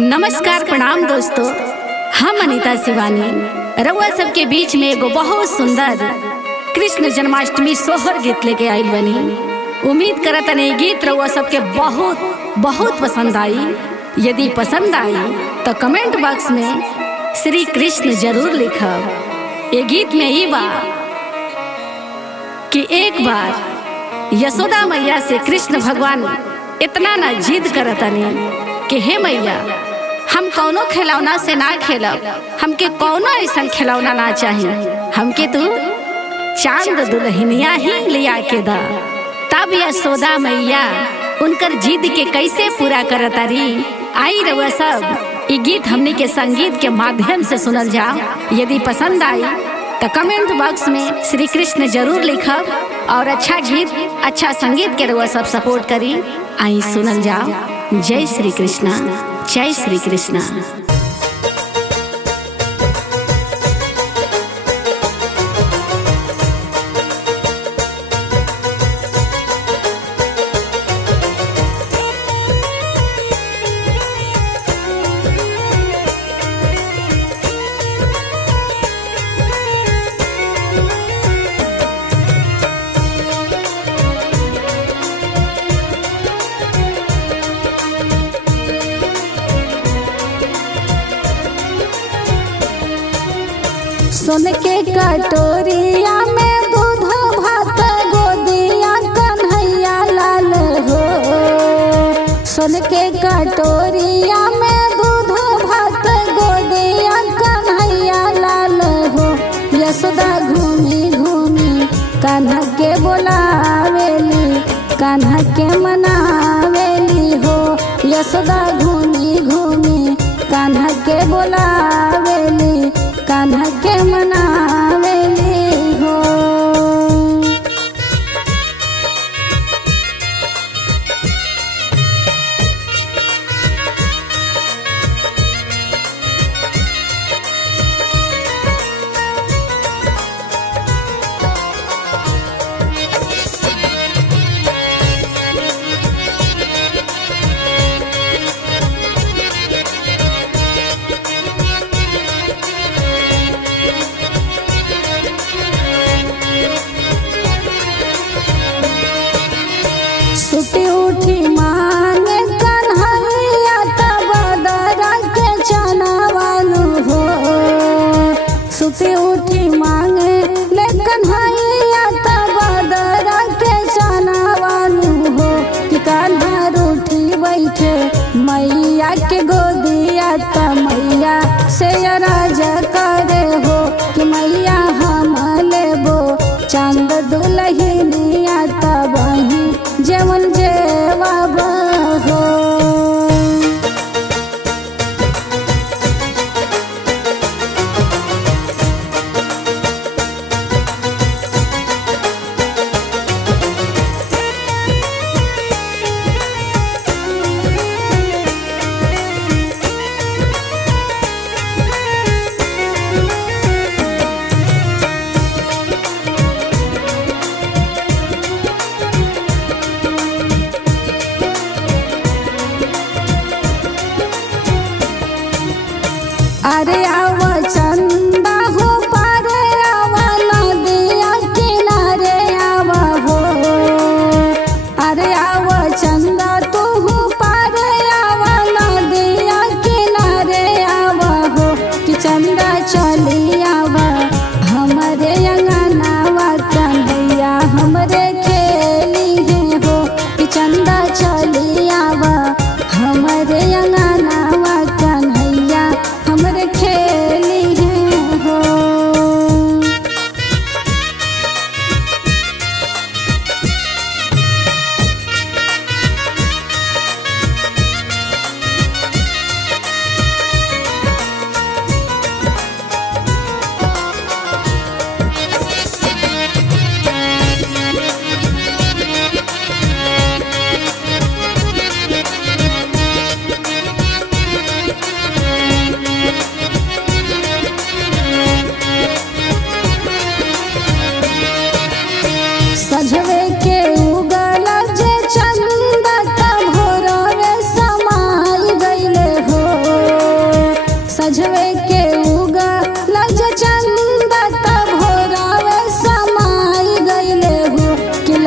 नमस्कार प्रणाम दोस्तों, हम अनीता शिवानी रउआ सबके बीच में एगो बहुत सुंदर कृष्ण जन्माष्टमी सोहर गीत लेके आइल बनी। उम्मीद करत नहीं गीत रउआ सबके बहुत बहुत पसंद आई। यदि पसंद आई तो कमेंट बॉक्स में श्री कृष्ण जरूर लिखब। ये गीत में ही बा कि एक बार यशोदा मैया से कृष्ण भगवान इतना ना जिद करतनी कि हे मैया, हम कौनो खिलौना से ना खेलब, हमके कौनो ऐसा खिलौना ना चाहिए, हमके तू चांद दुल्हनिया ही लिया के दा। तब यशोदा मैया उनकर जिद के कैसे पूरा करतारी। आई रउआ सब ये गीत हमने के संगीत के माध्यम से सुनल जाओ। यदि पसंद आई तो कमेंट बॉक्स में श्री कृष्ण जरूर लिखब और अच्छा गीत अच्छा संगीत के रउआ सब सपोर्ट करी। आई सुनल जाओ। जय श्री कृष्णा, जय श्री कृष्णा। सोन के कटोरिया में दूध भात गोदिया कन्हैया लाल हो। सोन के कटोरिया में दूध भात गोदिया कन्हैया लाल हो। यशोदा घूमी घूमी कान्हा के बोलावेली, कान्हा के मनावेली हो। यशोदा घूमी घूमी कान्हा के बोलावेली, कान्हा के मनावेली हो। सुती उठी मांगे कन्हैया तब दरा के चनावालू हो। सुती उठी मांगे ले कन्हैया तब दरा के चनावालू हो। कि कान्हा रूठी बैठे मैया के गोदिया त मैया से राज करे हो। कि मैया हम लेबो चांद दुल्हनिया तब जेवन जेवाब हो। अरे आवा चंदा हो पारे आवा नदिया किनारे आवा हो। अरे आवा चंदा तू हो पारे आवा नदिया किनारे आवा हो। कि चंदा चली आवा हमरे अंगनावा कन्हैया हमरे खेली है हो। कि चंदा चली आवा हमरे अंगनावा कन्हैया हमरे खेली है हो। सजवे के उगल जे चंदा त भोरवे समाई गईले हो।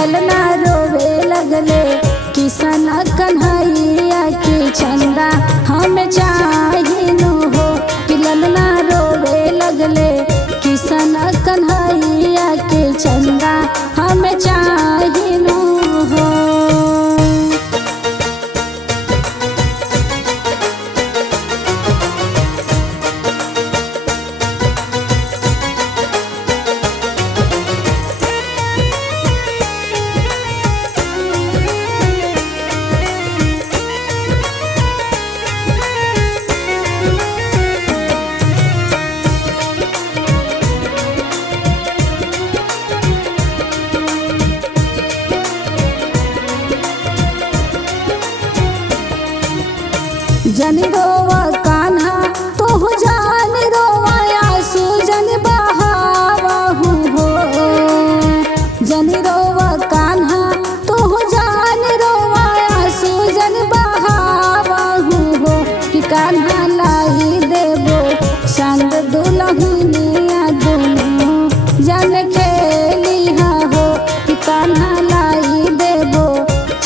ललना रोवे लगले किसन कन्हैया की चंदा हम चाहिनु हो। कि ललना रोवे लगले किसन कन्हैया की चंदा हम चाहिनु हो। जन रोवा कान्हा तोह जान रोवा आंसू जन बहावहु हो। जन रोवा कान्हा तोह जान रोवा आंसू जन बहावहु हो। कि कान्हा लाई देबो संग दुलहिनिया दुनू जन खेलिहा हो। कि कान्हा लाई देबो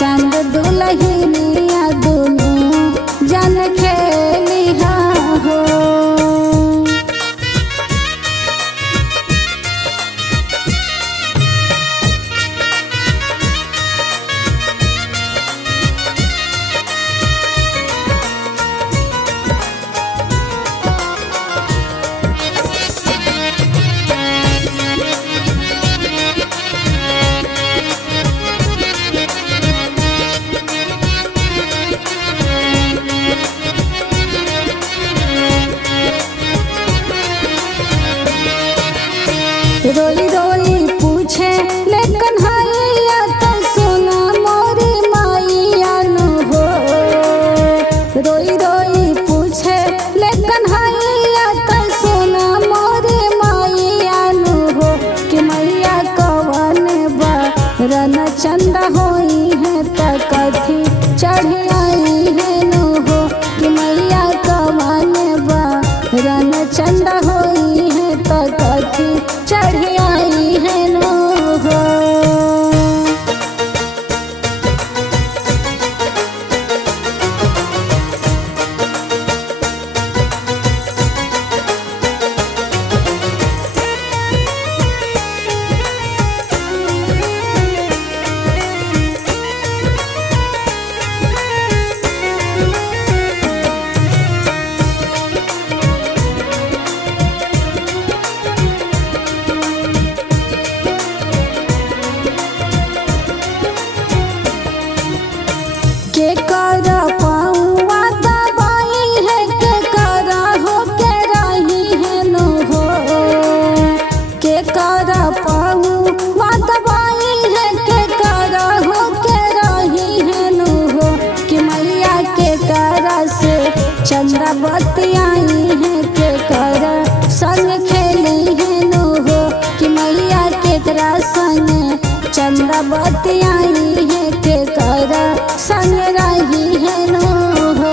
चंद दुलहिनिया दुनू जन खेलिहा हो। रोई रोई पूछे ले कन्हैया तो सुना मोरी मैया नु हो। रोई रोई पूछे ले कन्हैया तो सुना मोरी मैया नु हो। कि मैया कवन बरन चंदा होई है त कथी चढ़ी आई है नु हो। कि मैया कवन बरन चंदा होई है त कथी चढ़ी आई है नो हो। के कर पौआ दबाई है के कर हो के रही है नो हो। के कर पौआ दबाई है के कर हो के रही है नो हो। कि मैया के कर से चंदा बतियाई है के कर संग खेली है नो हो। कि मैया के करा संग चंदा बतियाई है के कर संग रही है नो हो।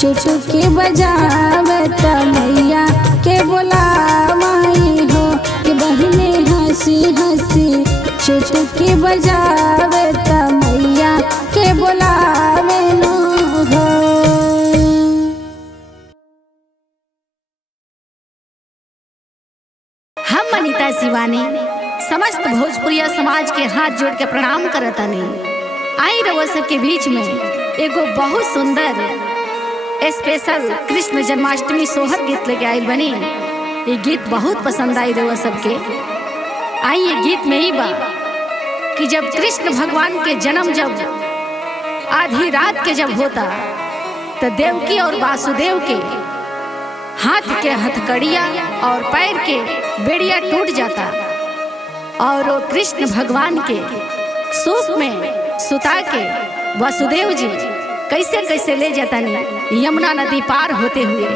चुटकी बजावे त मैया के बोलावाई हो कि बहिने हंसी हंसी चुटकी बजावे त मैया के बोलावे नो हो। हम अनीता शिवानी समस्त भोजपुरिया समाज के हाथ जोड़ के प्रणाम करतानी। आई रउआ सबके बीच में एगो बहुत सुंदर स्पेशल कृष्ण जन्माष्टमी सोहर गीत लेके आई बनी। ये गीत बहुत पसंद आई रउआ सबके। आई ये गीत में ही बा कि जब कृष्ण भगवान के जन्म जब आधी रात के जब होता तो देवकी और वासुदेव के हाथ के हथकड़िया और पैर के बेड़िया टूट जाता और वो कृष्ण भगवान के सूप में सुता के वासुदेव जी कैसे कैसे ले जाता नहीं यमुना नदी पार होते हुए।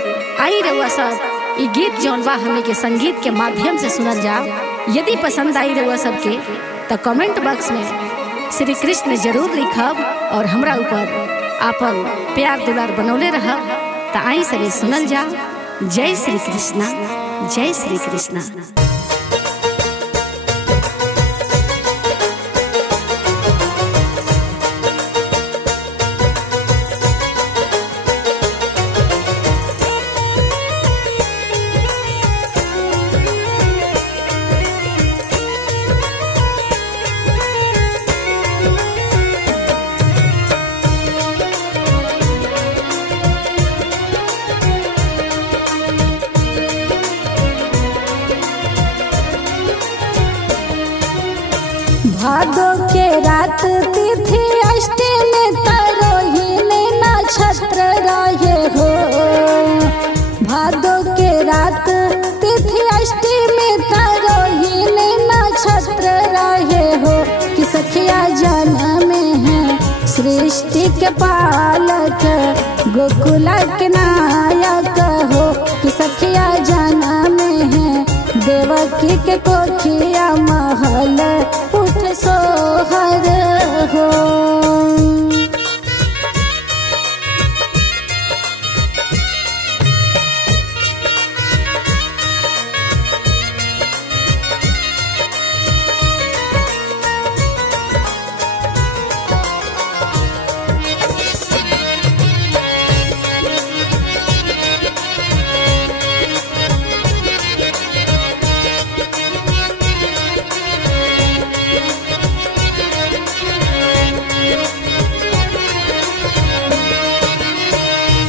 आई रउआ सब ये गीत जौन बा हमें के संगीत के माध्यम से सुनल जाओ। यदि पसंद आई रउआ सबके तो कमेंट बॉक्स में श्री कृष्ण जरूर लिखब और हमरा ऊपर आपन प्यार दुलार बनौले रहब। तो आई सभी सुनल जाओ। जय श्री कृष्णा, जय श्री कृष्णा। भादो के रात तिथि अष्टमी रोहिणी नक्षत्र रहे हो। भादो के रात तिथि अष्टमी रोहिणी नक्षत्र रहे हो कि सखिया जन्म है सृष्टि के पालक गोकुल के नायक हो कि सखिया जन्म है देवकी के कोखिया महल उठ सोहर हो।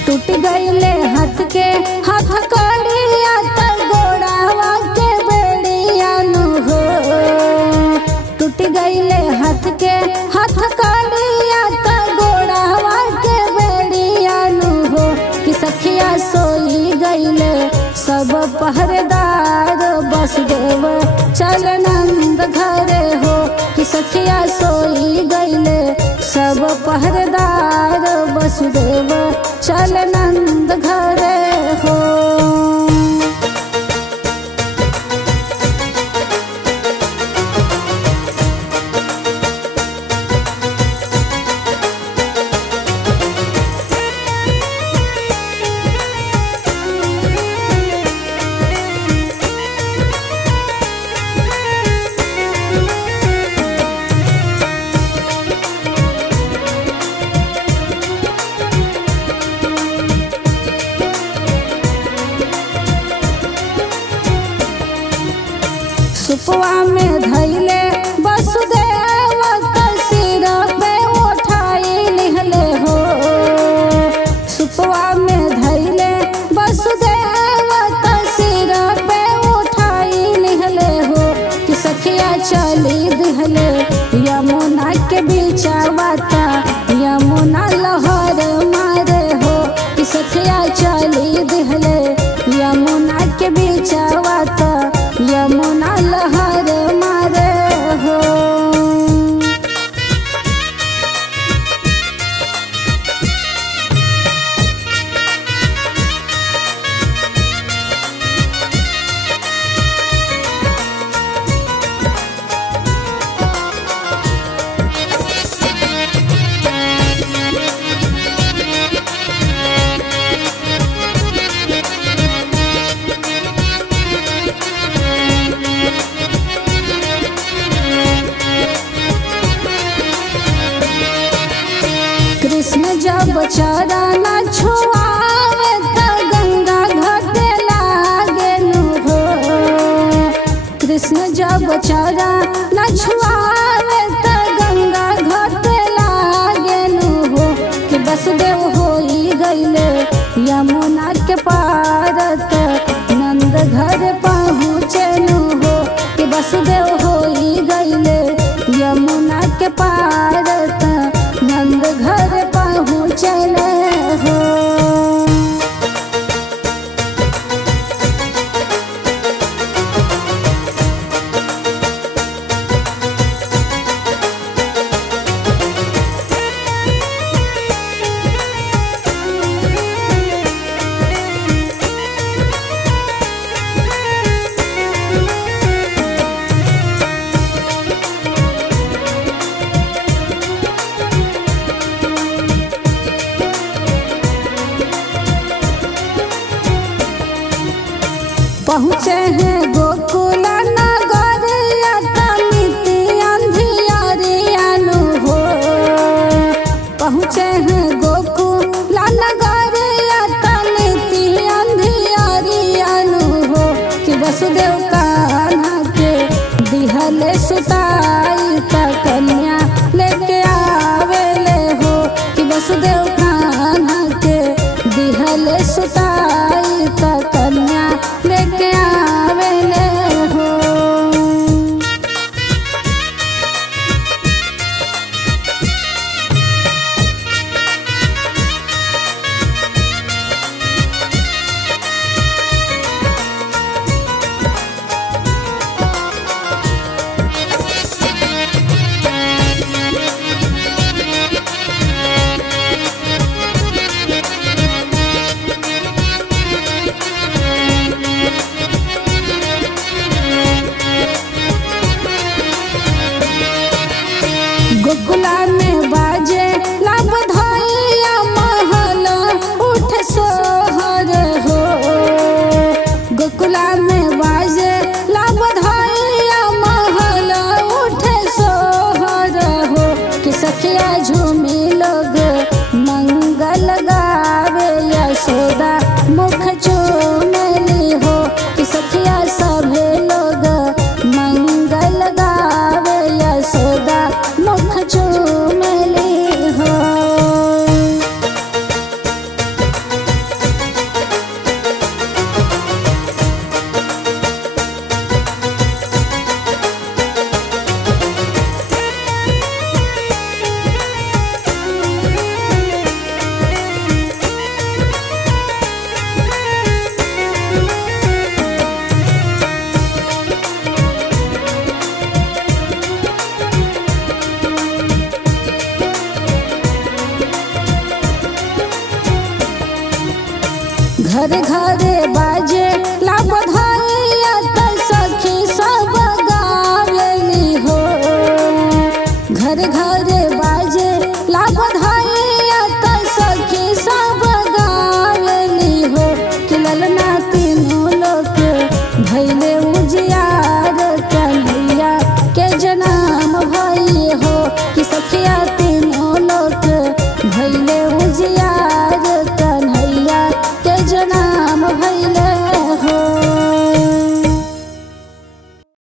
टूट गईले हाथ के हाथ कड़िया त गोड़ावा के बेड़िया नु हो। टूट गईले हाथ के हाथ कड़िया त गोड़ावा के बेड़िया नु हो कि सखिया सोई गईले सब पहरेदार वसुदेव चल नंद घरे हो कि सखिया सोई गईले सब पहरेदार वसुदेव चल नंद घरे हो। सुपवा में धैले वसुदेव सिर पे उठाई लिहले हो। सुपवा में धैले वसुदेव सिर पे उठाई लिहले हो कि सखिया चली दिहले यमुना के बीचवा यमुना लहर मारे हो कि सखिया चली दिहले यमुना के बीचवा यमुना लहर मारे कृष्ण जब चरण छुआवे त गंगा घाटे लागेनु हो। कृष्ण जब चरण छुआवे त गंगा घाटे लागेनु हो। कि वसुदेव होई गईले यमुना के पार त नंद घर पहुँचेनु हो। कि वसुदेव होई गईले यमुना के पार त नंद घर पहुँचले हो। पहुँचे हैं गोकुल नगर तमिति अंधियारियानु हो। पहुँचे हैं गोकुल नगर तमिति अंधियारियानु हो। कि वसुदेव कान्हा के दिहले सुताई त कन्या लेके आवेले हो। कि वसुदेव कान्हा के दिहले सुताई त कन्या लेके आवेले हो। गोकुला में बाजे ला बधाइया महल उठ सोहर हो। गोकुला में बाजे ला बधाइया महल उठ सोहर हो। कि सखिया झूमी लोग मंगल गावे यशोदा मुख चूमली हो। कि सखिया सभे लोग मंगल गावे यशोदा मुख चूमली हो। घर घर बाजे ला बधाइया त सखी सब गावेली हो। घर घर बाजे ला बधाइया त सखी सब गावेली हो। कि ललना तीनों लोग भैले उजियार कन्हैया के जन्म भई हो। कि सखिया तीनों लोग भैले उजियार कन्हैया के जन्म भैले